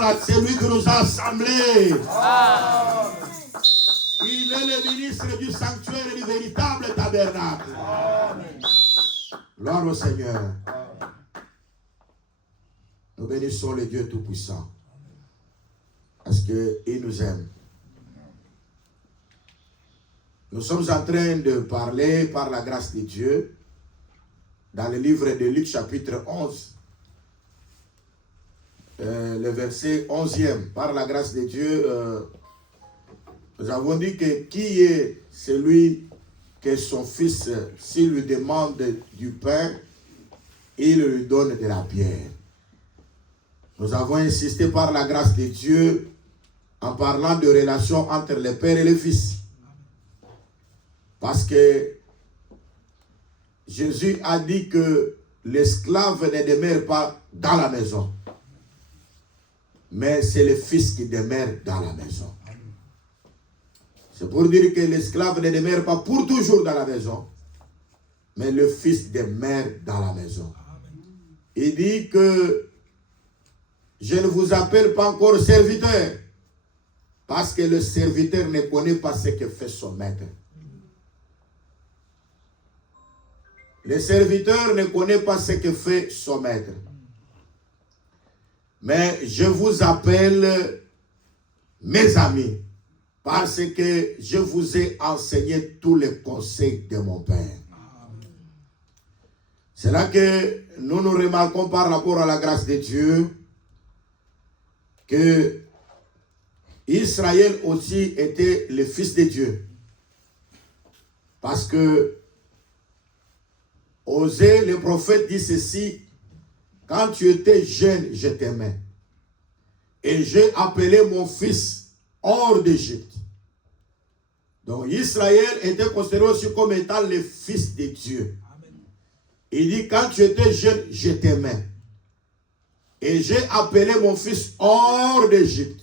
par celui qui nous a assemblés. Il est le ministre du sanctuaire et du véritable tabernacle. Gloire au Seigneur. Nous bénissons le Dieu Tout-Puissant. Parce qu'il nous aime. Nous sommes en train de parler par la grâce de Dieu dans le livre de Luc chapitre 11. Le verset 11e. Par la grâce de Dieu, nous avons dit que qui est celui que son fils, s'il lui demande du pain, il lui donne de la bière. Nous avons insisté par la grâce de Dieu en parlant de relation entre le père et le fils. Parce que Jésus a dit que l'esclave ne demeure pas dans la maison. Mais c'est le fils qui demeure dans la maison. C'est pour dire que l'esclave ne demeure pas pour toujours dans la maison. Mais le fils demeure dans la maison. Il dit que je ne vous appelle pas encore serviteur. Parce que le serviteur ne connaît pas ce que fait son maître. Le serviteur ne connaît pas ce que fait son maître. Mais je vous appelle mes amis, parce que je vous ai enseigné tous les conseils de mon Père. C'est là que nous nous remarquons par rapport à la grâce de Dieu que Israël aussi était le fils de Dieu. Parce que Osée, le prophète, dit ceci: quand tu étais jeune, je t'aimais. Et j'ai appelé mon fils hors d'Égypte. Donc Israël était considéré aussi comme étant le fils de Dieu. Il dit, quand tu étais jeune, je t'aimais. Et j'ai appelé mon fils hors d'Égypte.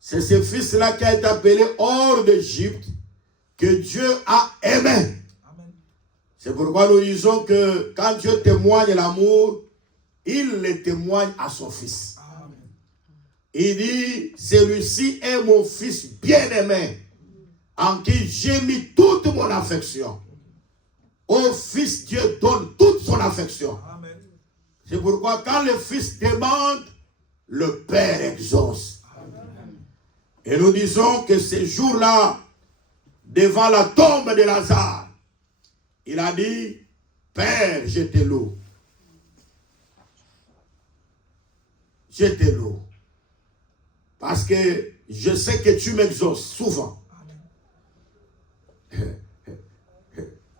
C'est ce fils-là qui a été appelé hors d'Égypte que Dieu a aimé. C'est pourquoi nous disons que quand Dieu témoigne l'amour, il le témoigne à son fils. Amen. Il dit, celui-ci est mon fils bien-aimé, en qui j'ai mis toute mon affection. Au fils, Dieu donne toute son affection. C'est pourquoi quand le fils demande, le Père exauce. Amen. Et nous disons que ce jour-là, devant la tombe de Lazare, il a dit, Père, je te loue. Je te loue. Parce que je sais que tu m'exauces souvent.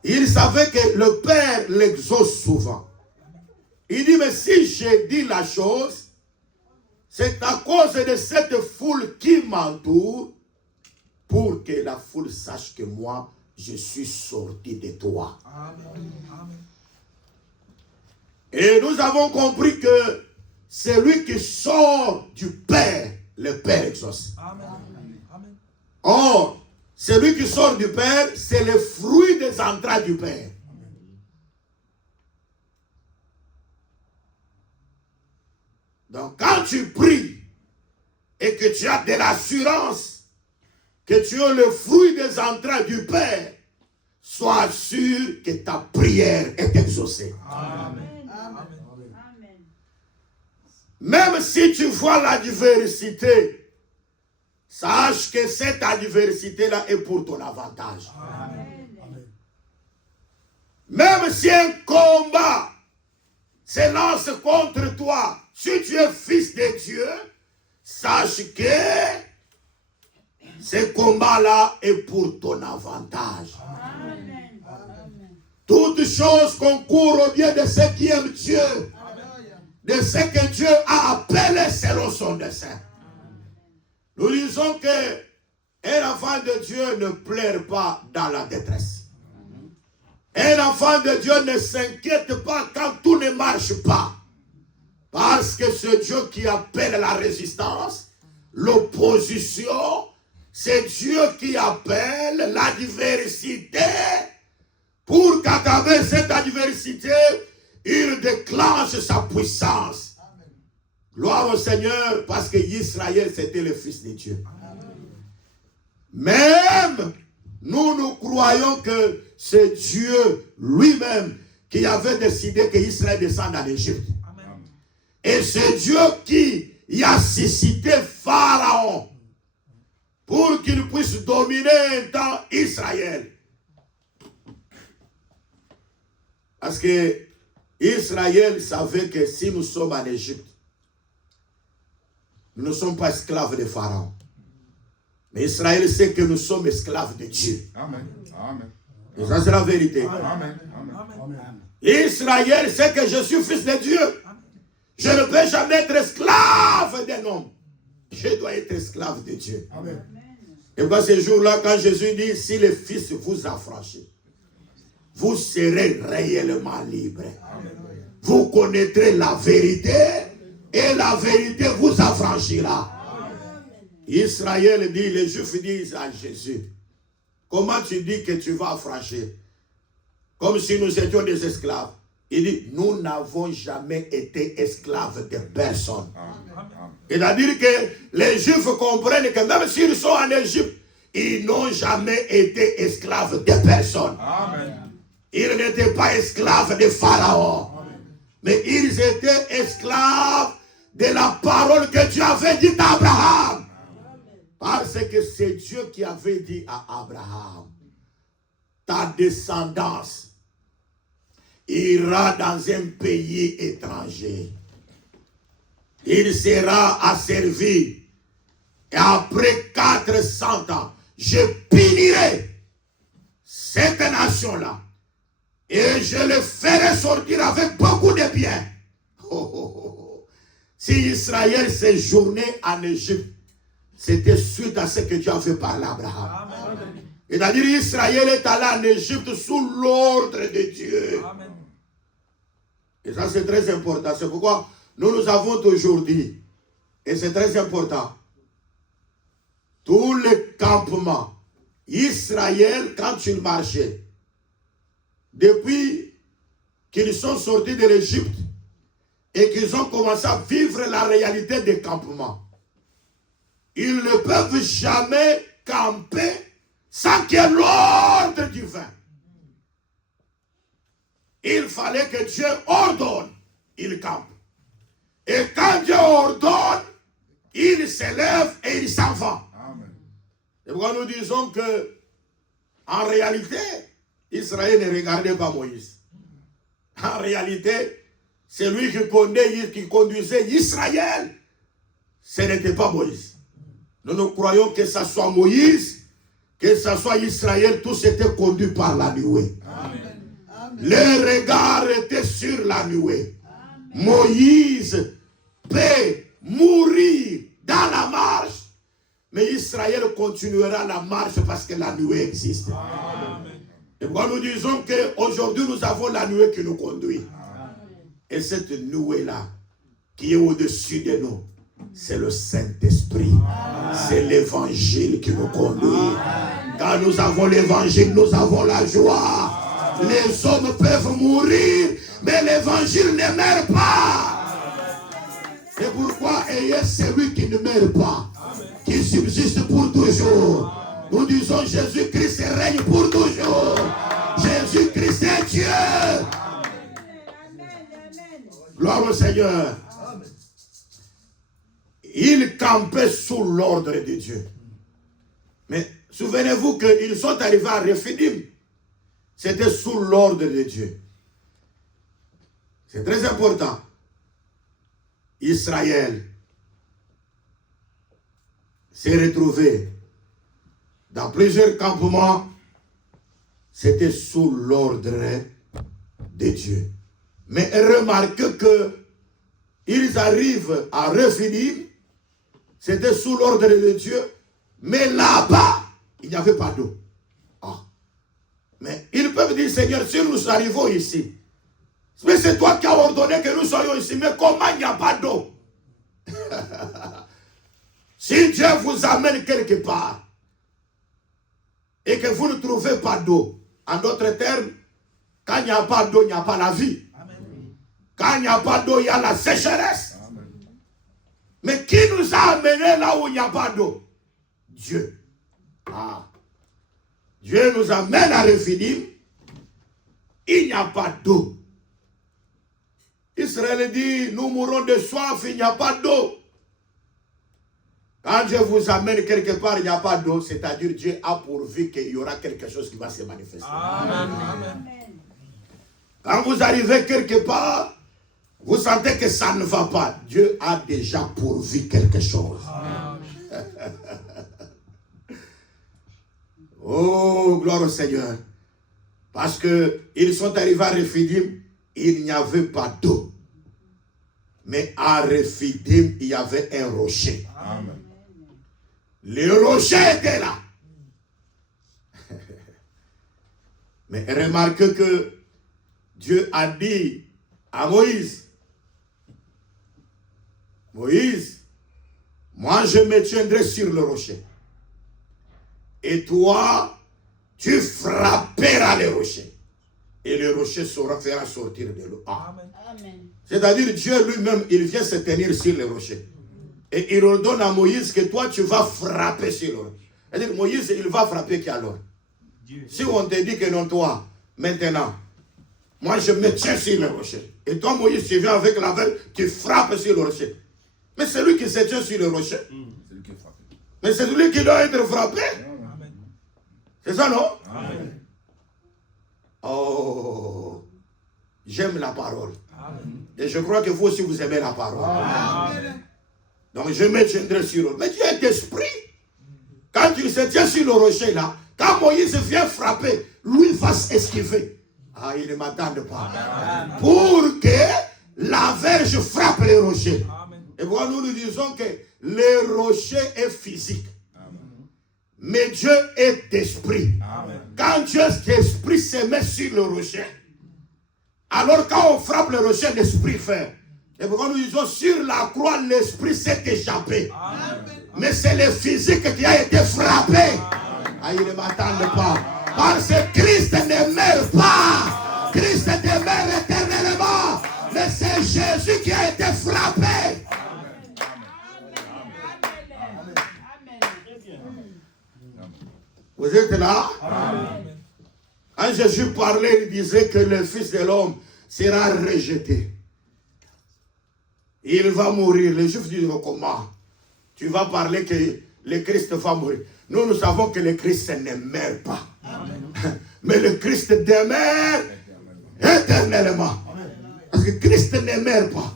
Il savait que le Père l'exauce souvent. Il dit, mais si je dis la chose, c'est à cause de cette foule qui m'entoure, pour que la foule sache que moi, je suis sorti de toi. Amen. Et nous avons compris que celui qui sort du Père, le Père exauce. Amen. Or, celui qui sort du Père, c'est le fruit des entrailles du Père. Donc, quand tu pries et que tu as de l'assurance que tu as le fruit des entrailles du Père, sois sûr que ta prière est exaucée. Amen. Même si tu vois l'adversité, sache que cette adversité-là est pour ton avantage. Amen. Même si un combat se lance contre toi, si tu es fils de Dieu, sache que ce combat-là est pour ton avantage. Amen. Toutes choses concourent au bien de ceux qui aiment Dieu, de ce que Dieu a appelé selon son dessein. Nous disons que un enfant de Dieu ne pleure pas dans la détresse. Un enfant de Dieu ne s'inquiète pas quand tout ne marche pas. Parce que c'est Dieu qui appelle la résistance, l'opposition. C'est Dieu qui appelle l'adversité pour qu'à travers cette adversité, il déclenche sa puissance. Gloire au Seigneur, parce que Israël, c'était le Fils de Dieu. Même, nous croyons que c'est Dieu lui-même qui avait décidé que Israël descende en Égypte. Et c'est Dieu qui a suscité Pharaon pour qu'il puisse dominer un temps Israël. Parce que Israël savait que si nous sommes en Égypte, nous ne sommes pas esclaves de Pharaon. Mais Israël sait que nous sommes esclaves de Dieu. Amen. Amen. Et ça, c'est la vérité. Amen. Amen. Israël sait que je suis fils de Dieu. Je ne peux jamais être esclave d'un homme. Je dois être esclave de Dieu. Amen. Et bien, ce jour-là, quand Jésus dit, si le Fils vous affranchit, vous serez réellement libre. Amen. Vous connaîtrez la vérité et la vérité vous affranchira. Israël dit, les Juifs disent à Jésus, comment tu dis que tu vas affranchir? Comme si nous étions des esclaves. Il dit, nous n'avons jamais été esclaves de personne. C'est-à-dire que les Juifs comprennent que même s'ils sont en Égypte, ils n'ont jamais été esclaves de personne. Amen. Ils n'étaient pas esclaves de Pharaon. Amen. Mais ils étaient esclaves de la parole que Dieu avait dit à Abraham. Parce que c'est Dieu qui avait dit à Abraham, ta descendance ira dans un pays étranger. Il sera asservi. Et après 400 ans, je punirai cette nation-là. Et je le ferai sortir avec beaucoup de biens. Si Israël séjournait en Égypte, c'était suite à ce que Dieu avait parlé à Abraham. C'est-à-dire Israël est allé en Égypte sous l'ordre de Dieu. Amen. Et ça c'est très important. C'est pourquoi nous avons toujours dit, et c'est très important, tous les campements, Israël, quand ils marchaient, depuis qu'ils sont sortis de l'Égypte et qu'ils ont commencé à vivre la réalité des campements, ils ne peuvent jamais camper sans qu'il y ait l'ordre divin. Il fallait que Dieu ordonne, il campe. Et quand Dieu ordonne, il s'élève et il s'en va. Et pourquoi nous disons que, en réalité, Israël ne regardait pas Moïse. En réalité, c'est lui qui conduisait Israël. Ce n'était pas Moïse. Nous croyons que ce soit Moïse, que ce soit Israël, tous étaient conduits par la nuée. Les regards étaient sur la nuée. Moïse peut mourir dans la marche, mais Israël continuera la marche parce que la nuée existe. Amen. Et pourquoi nous disons qu'aujourd'hui nous avons la nuée qui nous conduit. Amen. Et cette nuée-là, qui est au-dessus de nous, c'est le Saint-Esprit. C'est l'évangile qui nous conduit. Amen. Quand nous avons l'évangile, nous avons la joie. Amen. Les hommes peuvent mourir, mais l'évangile ne meurt pas. C'est pourquoi ayez celui qui ne meurt pas, qui subsiste pour toujours. Nous disons Jésus-Christ règne pour toujours. Jésus-Christ est Dieu. Gloire au Seigneur. Ils campaient sous l'ordre de Dieu. Mais souvenez-vous qu'ils sont arrivés à Rephidim. C'était sous l'ordre de Dieu. C'est très important. Israël s'est retrouvé dans plusieurs campements. C'était sous l'ordre de Dieu. Mais remarquez que ils arrivent à Rephidim. C'était sous l'ordre de Dieu. Mais là-bas, il n'y avait pas d'eau. Ah. Mais ils peuvent dire, Seigneur, si nous arrivons ici, mais c'est toi qui as ordonné que nous soyons ici. Mais comment il n'y a pas d'eau? Si Dieu vous amène quelque part et que vous ne trouvez pas d'eau, en d'autres termes, quand il n'y a pas d'eau, il n'y a pas la vie. Amen. Quand il n'y a pas d'eau, il y a la sécheresse. Amen. Mais qui nous a amenés là où il n'y a pas d'eau? Dieu. Ah. Dieu nous amène à Rephidim. Il n'y a pas d'eau. Israël dit, nous mourrons de soif, il n'y a pas d'eau. Quand Dieu vous amène quelque part, il n'y a pas d'eau, c'est-à-dire Dieu a pourvu qu'il y aura quelque chose qui va se manifester. Amen. Amen. Quand vous arrivez quelque part, vous sentez que ça ne va pas. Dieu a déjà pourvu quelque chose. Oh, gloire au Seigneur. Parce qu'ils sont arrivés à Rephidim, il n'y avait pas d'eau. Mais à Rephidim, il y avait un rocher. Amen. Le rocher était là. Mais remarquez que Dieu a dit à Moïse, Moïse, moi je me tiendrai sur le rocher. Et toi, tu frapperas le rocher. Et le rocher fera sortir de l'eau. Amen. C'est-à-dire Dieu lui-même, il vient se tenir sur le rocher. Et il ordonne à Moïse que toi, tu vas frapper sur le rocher. C'est-à-dire Moïse, il va frapper qui alors? Dieu. Si on te dit que non, toi, maintenant, moi je me tiens sur le rocher. Et toi, Moïse, tu viens avec la veille, tu frappes sur le rocher. Mais c'est lui qui se tient sur le rocher. C'est lui qui est frappé. Mais c'est lui qui doit être frappé. C'est ça, non? Amen. Oh, j'aime la parole. Amen. Et je crois que vous aussi, vous aimez la parole. Amen. Donc, je me tiendrai sur eux. Mais Dieu est esprit. Quand il se tient sur le rocher, là, quand Moïse vient frapper, lui va s'esquiver. Ah, il ne m'attend pas. Amen. Pour que la verge frappe le rocher. Amen. Et voilà, nous disons que le rocher est physique. Mais Dieu est esprit. Amen. Quand Dieu est esprit se met sur le rocher, alors quand on frappe le rocher, l'esprit fait. Et pourquoi nous disons sur la croix, l'esprit s'est échappé. Amen. Mais c'est le physique qui a été frappé. Amen. Ah, il ne m'attend pas. Parce que Christ ne meurt pas. Christ demeure éternellement. Mais c'est Jésus qui a été frappé. Vous êtes là? Amen. Quand Jésus parlait, il disait que le Fils de l'homme sera rejeté. Il va mourir. Les Juifs disent comment? Tu vas parler que le Christ va mourir. Nous savons que le Christ ne meurt pas. Amen. Mais le Christ demeure éternellement. Parce que Christ ne meurt pas.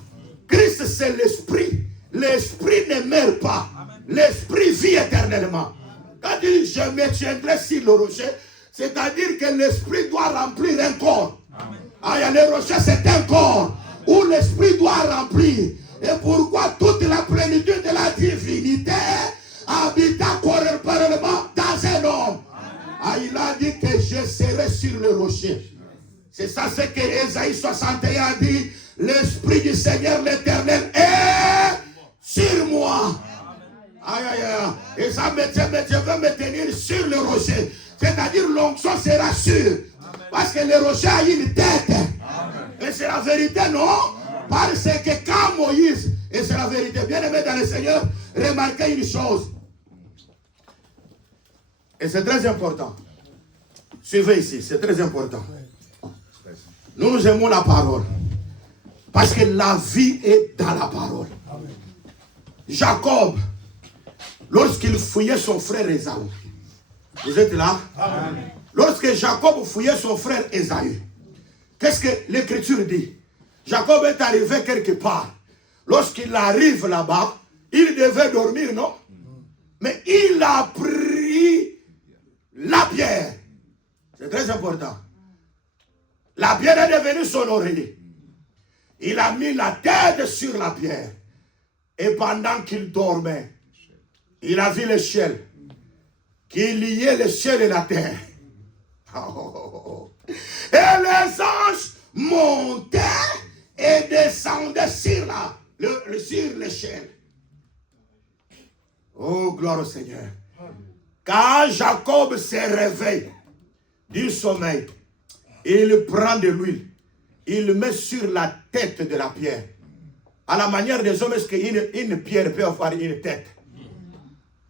Christ c'est l'esprit. L'esprit ne meurt pas. L'esprit vit éternellement. Quand il dit je me tiendrai sur le rocher, c'est-à-dire que l'esprit doit remplir un corps. Ah, le rocher c'est un corps où l'esprit doit remplir. Et pourquoi toute la plénitude de la divinité habita corporellement dans un homme. Ah, il a dit que je serai sur le rocher. C'est ça ce que Ésaïe 61 a dit. L'esprit du Seigneur l'Éternel est sur moi. Aïe, aïe, aïe. Et ça, je veux me tenir sur le rocher. C'est-à-dire l'onction sera sûre. Parce que le rocher a une tête. Et c'est la vérité, non? Parce que quand Moïse, et c'est la vérité, bien aimé dans le Seigneur, remarquez une chose. Et c'est très important. Suivez ici, c'est très important. Nous aimons la parole. Parce que la vie est dans la parole. Jacob, lorsqu'il fouillait son frère Ésaü. Vous êtes là? Amen. Lorsque Jacob fouillait son frère Ésaü, qu'est-ce que l'Écriture dit? Jacob est arrivé quelque part. Lorsqu'il arrive là-bas, il devait dormir, non? Mais il a pris la pierre. C'est très important. La pierre est devenue son oreiller. Il a mis la tête sur la pierre. Et pendant qu'il dormait, il a vu l'échelle qui liait le ciel et la terre. Et les anges montaient et descendaient sur l'échelle. Oh, gloire au Seigneur. Quand Jacob se réveille du sommeil, il prend de l'huile, il met sur la tête de la pierre. À la manière des hommes, est-ce qu'une pierre peut avoir une tête?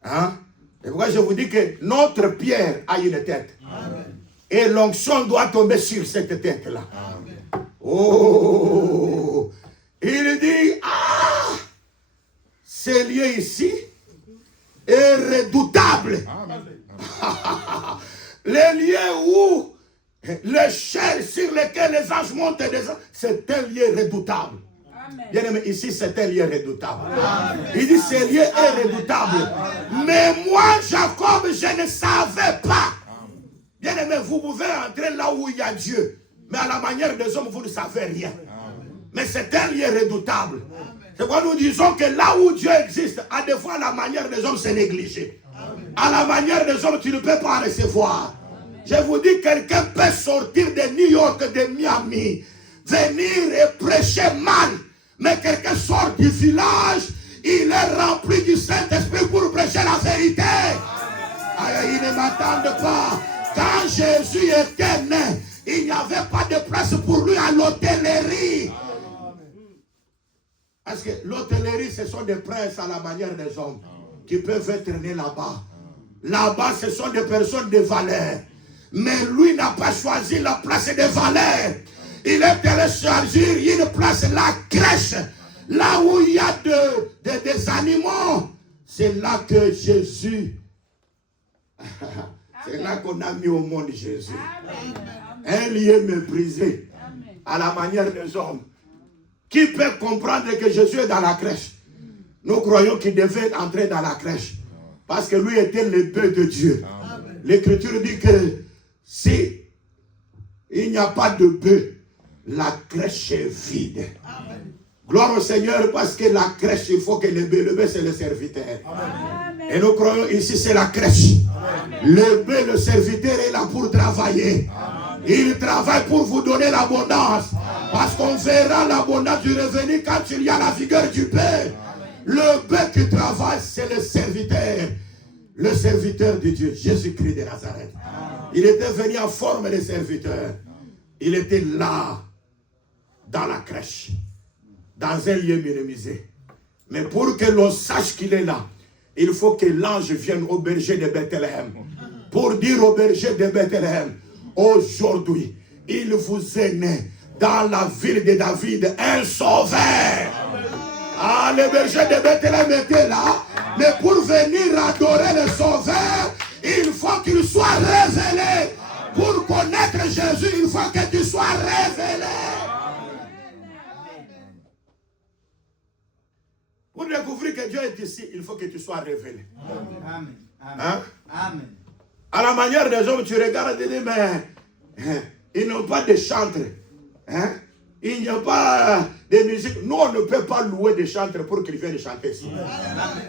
Hein? Et pourquoi je vous dis que notre pierre a une tête. Amen. Et l'onction doit tomber sur cette tête-là. Oh! Il dit, ce lieu ici est redoutable. Les lieux où les chaînes sur lesquelles les anges montent et descendent, c'est un lieu redoutable. Bien aimé, ici c'est un lieu redoutable. Amen. Il dit ce lieu est redoutable. Amen. Mais moi, Jacob, je ne savais pas. Bien aimé, vous pouvez entrer là où il y a Dieu. Mais à la manière des hommes, vous ne savez rien. Amen. Mais c'est un lieu redoutable. C'est pourquoi nous disons que là où Dieu existe, à des fois la manière des hommes c'est négligé. Amen. À la manière des hommes, tu ne peux pas recevoir. Amen. Je vous dis, quelqu'un peut sortir de New York, de Miami, venir et prêcher mal. Mais quelqu'un sort du village, il est rempli du Saint-Esprit pour prêcher la vérité. Amen. Ils ne m'attendent pas. Quand Jésus était né, il n'y avait pas de place pour lui à l'hôtellerie. Parce que l'hôtellerie, ce sont des princes à la manière des hommes qui peuvent être nés là-bas. Là-bas, ce sont des personnes de valeur. Mais lui n'a pas choisi la place de valeur. Il est allé choisir une place, la crèche, là où il y a des animaux. C'est là que Jésus, c'est là qu'on a mis au monde Jésus. Amen. Un lieu méprisé. Amen. À la manière des hommes. Qui peut comprendre que Jésus est dans la crèche? Nous croyons qu'il devait entrer dans la crèche. Parce que lui était le bœuf de Dieu. L'Écriture dit que si il n'y a pas de bœuf, la crèche est vide. Amen. Gloire au Seigneur, parce que la crèche, il faut que le bœuf c'est le serviteur. Amen. Et nous croyons ici c'est la crèche. Amen. Le bœuf, le serviteur est là pour travailler. Amen. Il travaille pour vous donner l'abondance. Parce qu'on verra l'abondance du revenu quand il y a la vigueur du bœuf. Le bœuf qui travaille, c'est le serviteur. Le serviteur de Dieu, Jésus-Christ de Nazareth. Amen. Il était venu en forme de serviteur. Il était là, dans la crèche, dans un lieu minimisé. Mais pour que l'on sache qu'il est là, il faut que l'ange vienne au berger de Bethléem. Pour dire au berger de Bethléem, aujourd'hui, il vous est né dans la ville de David un sauveur. Ah, le berger de Bethléem était là, mais pour venir adorer le sauveur, il faut qu'il soit révélé. Pour connaître Jésus, il faut que tu sois révélé. Pour découvrir que Dieu est ici, il faut que tu sois révélé. Amen. Hein? Amen. À la manière des hommes, tu regardes et dis, mais ils n'ont pas de chantre. Hein? Il n'y a pas de musique. Nous, on ne peut pas louer des chantres pour qu'ils viennent chanter ici.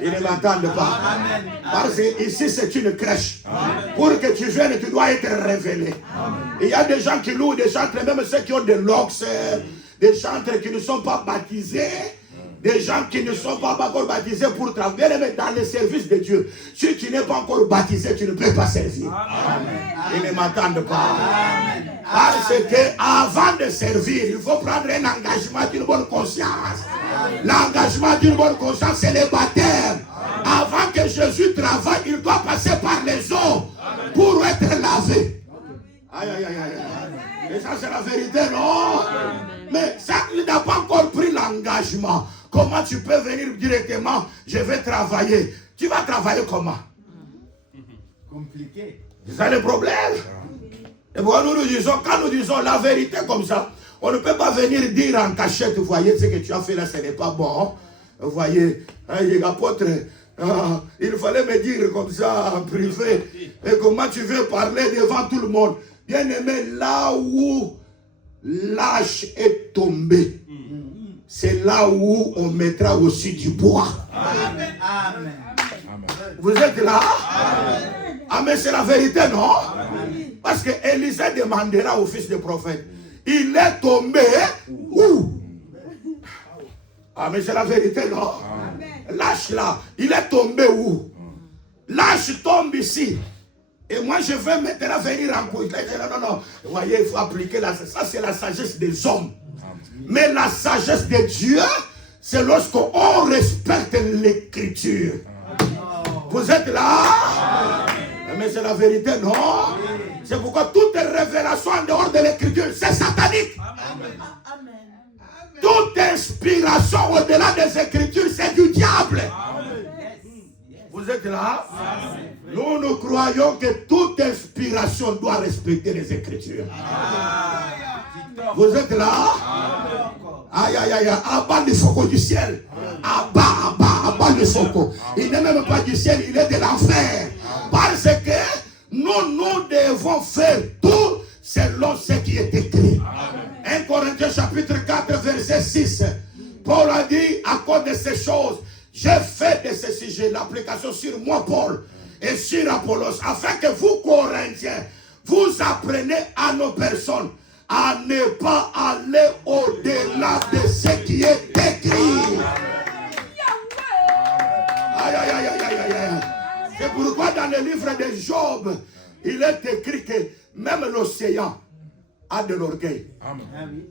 Ils ne m'entendent pas. Amen. Parce que ici, c'est une crèche. Amen. Pour que tu viennes, tu dois être révélé. Amen. Il y a des gens qui louent des chantres, même ceux qui ont des locks, des chantres qui ne sont pas baptisés. Des gens qui ne sont pas encore baptisés pour travailler, mais dans le service de Dieu. Si tu n'es pas encore baptisé, tu ne peux pas servir. Amen. Ils ne m'entendent pas. Amen. Parce qu'avant de servir, il faut prendre un engagement d'une bonne conscience. L'engagement d'une bonne conscience, c'est le baptême. Avant que Jésus travaille, il doit passer par les eaux pour être lavé. Aïe, aïe, aïe, aïe. Et ça, c'est la vérité, non? Mais ça, il n'a pas encore pris l'engagement. Comment tu peux venir directement, je vais travailler? Tu vas travailler comment? Compliqué. C'est ça le problème. Et bon, nous disons, quand nous disons la vérité comme ça, on ne peut pas venir dire en cachette, vous voyez, ce que tu as fait là, ce n'est pas bon. Vous voyez, apôtre, il fallait me dire comme ça en privé. Et comment tu veux parler devant tout le monde? Bien aimé, là où l'âge est tombé, c'est là où on mettra aussi du bois. Amen. Amen. Vous êtes là? Amen. Amen, c'est la vérité, non? Amen. Parce que Élisée demandera au fils du prophète, il est tombé où? Amen, c'est la vérité, non? L'âge là, il est tombé où? L'âge tombe ici. Et moi, je vais maintenant venir en cause. Non. Vous voyez, il faut appliquer ça, c'est la sagesse des hommes. Mais la sagesse de Dieu, c'est lorsqu'on respecte l'écriture. Vous êtes là? Mais c'est la vérité, non? C'est pourquoi toute révélation en dehors de l'écriture, c'est satanique. Toute inspiration au-delà des écritures, c'est du diable. Vous êtes là? Nous croyons que toute inspiration doit respecter les écritures. Vous êtes là? Aïe, aïe, aïe, abat le foco du ciel. Abat le foco. Il n'est même pas du ciel, il est de l'enfer. Parce que nous devons faire tout selon ce qui est écrit. 1 Corinthiens chapitre 4 verset 6. Paul a dit, à cause de ces choses, j'ai fait de ce sujet l'application sur moi, Paul, et sur Apollos, afin que vous, Corinthiens, vous apprenez à nos personnes à ne pas aller au-delà de ce qui est écrit. Aïe, aïe, aïe, aïe, aïe, aïe. C'est pourquoi dans le livre de Job, il est écrit que même l'océan a de l'orgueil.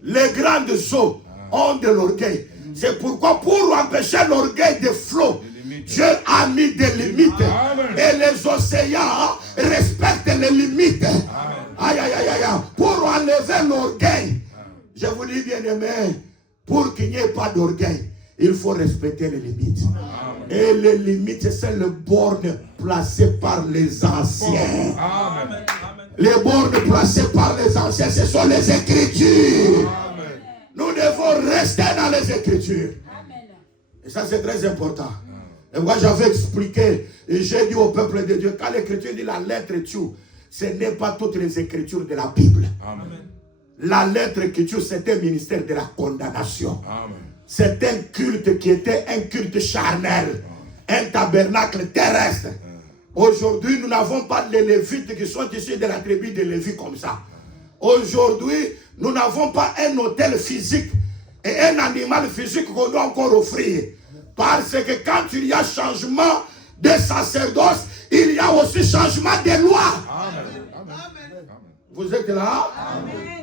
Les grandes eaux ont de l'orgueil. C'est pourquoi pour empêcher l'orgueil de flot, Dieu a mis des limites. Et les océans respectent les limites. Aïe, aïe, aïe, aïe. Pour enlever l'orgueil, je vous dis bien aimé, pour qu'il n'y ait pas d'orgueil, il faut respecter les limites. Et les limites, c'est les bornes placées par les anciens. Les bornes placées par les anciens, ce sont les Écritures. Nous devons rester dans les Écritures. Et ça, c'est très important. Et moi, j'avais expliqué, et j'ai dit au peuple de Dieu, quand l'Écriture dit la lettre tue, ce n'est pas toutes les Écritures de la Bible. La lettre qui tue, c'est un ministère de la condamnation. C'est un culte qui était un culte charnel, un tabernacle terrestre. Aujourd'hui, nous n'avons pas les Lévites qui sont issus de la tribu de Lévi comme ça. Aujourd'hui, nous n'avons pas un hôtel physique et un animal physique qu'on doit encore offrir. Parce que quand il y a changement de sacerdoce, il y a aussi changement de loi. Vous êtes là?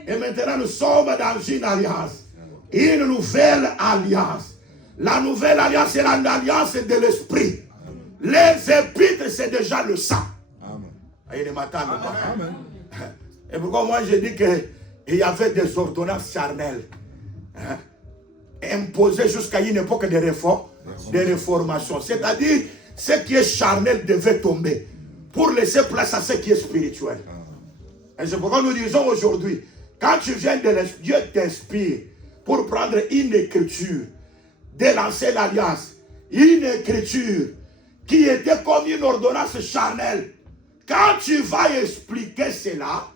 Et maintenant, nous sommes dans une alliance. Une nouvelle alliance. La nouvelle alliance, c'est l'alliance de l'esprit. Les épîtres, c'est déjà le sang. Et pourquoi moi je dis qu'il y avait des ordonnances charnelles imposées jusqu'à une époque de réformation. C'est-à-dire, ce qui est charnel devait tomber pour laisser place à ce qui est spirituel. Et c'est pourquoi nous disons aujourd'hui, quand tu viens de l'esprit, Dieu t'inspire pour prendre une écriture de l'ancienne alliance, une écriture qui était comme une ordonnance charnelle. Quand tu vas expliquer cela,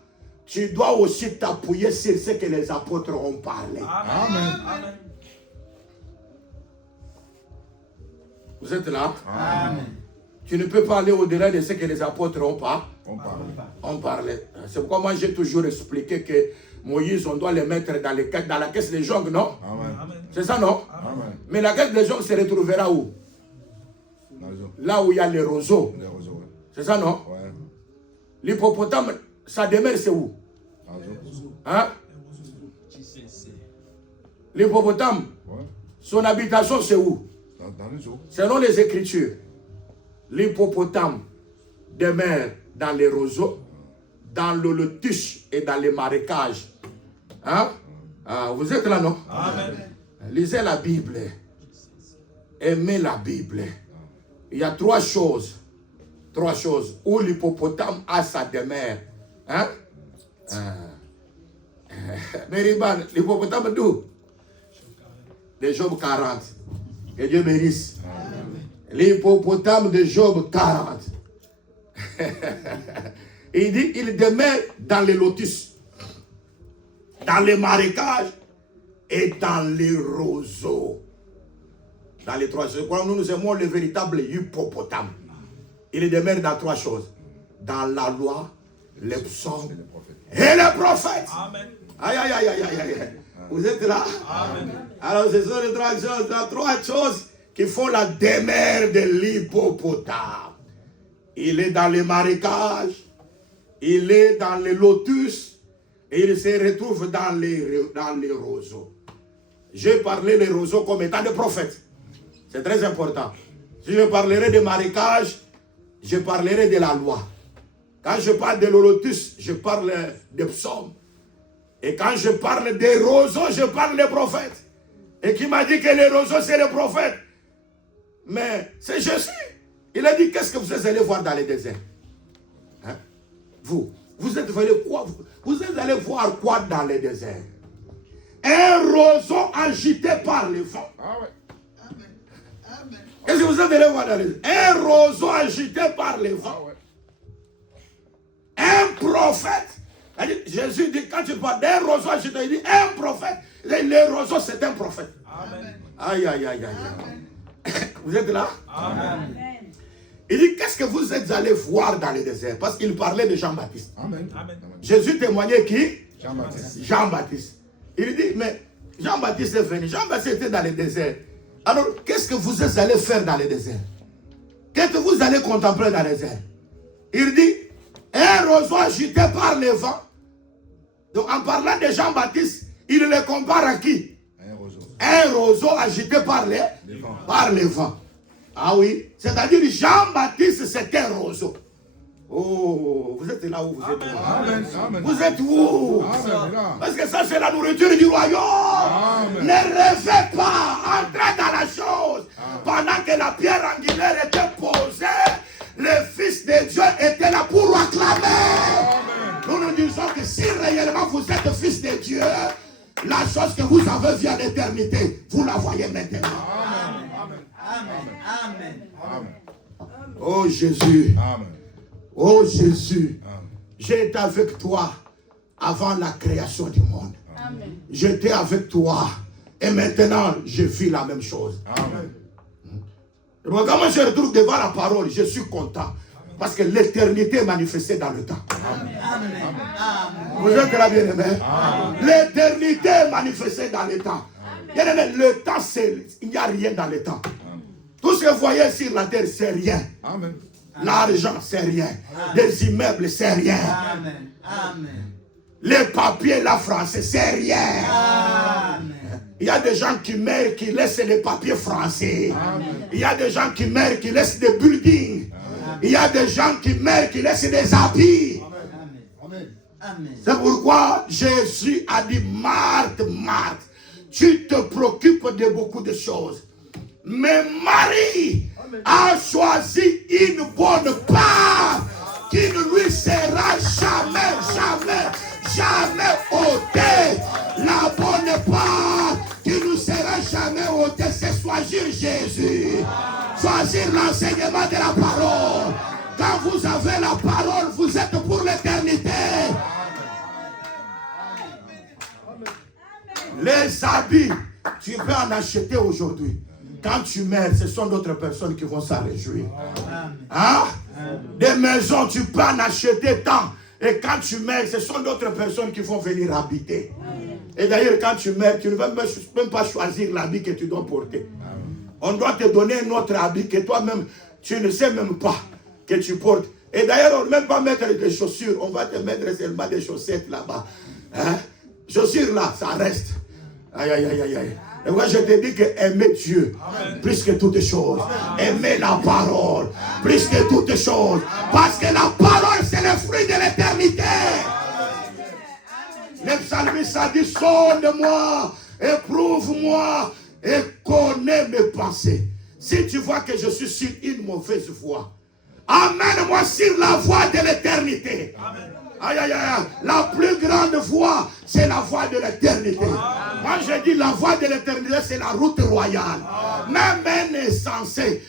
tu dois aussi t'appuyer sur ce que les apôtres ont parlé. Amen. Vous êtes là? Amen. Tu ne peux pas aller au-delà de ce que les apôtres ont parlé. C'est pourquoi moi j'ai toujours expliqué que Moïse, on doit les mettre dans la caisse des jonques, non? Amen. C'est ça, non? Amen. Mais la caisse des jonques se retrouvera où? Là où il y a les roseaux. Ouais. C'est ça, non? Ouais. L'hippopotame, sa demeure, c'est où? Hein? L'hippopotame, ouais. Son habitation, c'est où? Dans les eaux. Selon les Écritures, l'hippopotame demeure dans les roseaux, dans le lotus et dans les marécages. Hein? Vous êtes là, non? Amen. Lisez la Bible. Aimez la Bible. Il y a trois choses où l'hippopotame a sa demeure. Hein? Mériban, l'hippopotame d'où? De Job 40. Que Dieu bénisse. L'hippopotame de Job 40. Il dit, il demeure dans les lotus, dans les marécages et dans les roseaux. Dans les trois choses. Nous aimons le véritable hippopotame. Il demeure dans trois choses. Dans la loi, les psaumes et les prophètes. Amen. Aïe, aïe, aïe, aïe, aïe. Vous êtes là? Amen. Alors ce sont les trois choses qui font la demeure de l'hippopotame. Il est dans les marécages, il est dans les lotus et il se retrouve dans les roseaux. j'ai parlé des roseaux comme étant des prophètes. C'est très important. Si je parlerai de marécage, je parlerai de la loi. Quand je parle de l'holotus, je parle des psaumes. Et quand je parle des roseaux, je parle des prophètes. Et qui m'a dit que les roseaux, c'est les prophètes. Mais c'est Jésus. Il a dit, qu'est-ce que vous êtes allés voir dans les déserts? Hein? Vous êtes allés quoi? Vous êtes allés voir quoi dans les déserts? Un roseau agité par le vent. Ah ouais. Qu'est-ce que vous êtes allés voir dans les déserts? Un roseau agité par le vent. Ah ouais. Un prophète. Jésus dit, quand tu parles d'un roseau agité, il dit un prophète. Le roseau, c'est un prophète. Amen. Aïe, aïe, aïe, aïe. Vous êtes là? Amen. Il dit, qu'est-ce que vous êtes allés voir dans le désert? Parce qu'il parlait de Jean-Baptiste. Amen. Jésus témoignait qui? Jean-Baptiste. Jean-Baptiste. Il dit, mais Jean-Baptiste est venu. Jean-Baptiste était dans le désert. Alors, qu'est-ce que vous êtes allés faire dans le désert? Qu'est-ce que vous allez contempler dans le désert? Il dit, un roseau agité par le vent. Donc, en parlant de Jean-Baptiste, il le compare à qui? Un roseau agité par le vent. Ah oui, c'est-à-dire Jean-Baptiste, c'était un roseau. Oh, vous êtes là où vous êtes? Amen. Amen. Vous êtes où? Amen. Parce que ça, c'est la nourriture du royaume. Amen. Ne rêvez pas, entrez dans la chose. Pendant que la pierre angulaire était posée, le Fils de Dieu était là pour acclamer. Nous nous disons que si réellement vous êtes fils de Dieu, la chose que vous avez vue en éternité, vous la voyez maintenant. Amen. Amen. Amen. Amen. Oh Jésus. Amen. Oh Jésus. Amen. J'étais avec toi avant la création du monde. Amen. J'étais avec toi. Et maintenant, je vis la même chose. Amen. Et moi, quand je retrouve devant la parole, je suis content. Parce que l'éternité est manifestée dans le temps. Amen. Amen. Vous êtes là, bien-aimé? L'éternité est manifestée dans le temps. Bien-aimé, le temps, il n'y a rien dans le temps. Tout ce que vous voyez sur la terre, c'est rien. Amen. L'argent, c'est rien. Les immeubles, c'est rien. Amen. Amen. Les papiers, la France, c'est rien. Amen. Il y a des gens qui meurent, qui laissent les papiers français. Il y a des gens qui meurent, qui laissent des buildings. Il y a des gens qui meurent, qui laissent des habits. Amen. Amen. C'est pourquoi Jésus a dit, Marthe, Marthe, tu te préoccupes de beaucoup de choses. Mais Marie a choisi une bonne part qui ne lui sera jamais ôtée. La bonne part qui ne sera jamais ôtée, c'est choisir Jésus. Choisir l'enseignement de la parole. Quand vous avez la parole, vous êtes pour l'éternité. Les habits, tu peux en acheter aujourd'hui. Quand tu meurs, ce sont d'autres personnes qui vont s'en réjouir. Hein? Des maisons, tu peux en acheter tant. Et quand tu meurs, ce sont d'autres personnes qui vont venir habiter. Et d'ailleurs, quand tu meurs, tu ne vas même pas choisir l'habit que tu dois porter. On doit te donner un autre habit que toi-même, tu ne sais même pas que tu portes. Et d'ailleurs, on ne va même pas mettre des chaussures. On va te mettre seulement des chaussettes là-bas. Hein? Chaussures là, ça reste. Aïe, aïe, aïe, aïe, aïe. Et moi, je te dis que aimer Dieu, plus que toutes choses. Aimer la parole, plus que toutes choses. Parce que la parole, c'est le fruit de l'éternité. Le psalmiste a dit, sonde-moi, éprouve-moi et connais mes pensées. Si tu vois que je suis sur une mauvaise voie, amène-moi sur la voie de l'éternité. Aïe, aïe, aïe. La plus grande voie, c'est la voie de l'éternité. Moi, je dis la voie de l'éternité, c'est la route royale. Même un insensé,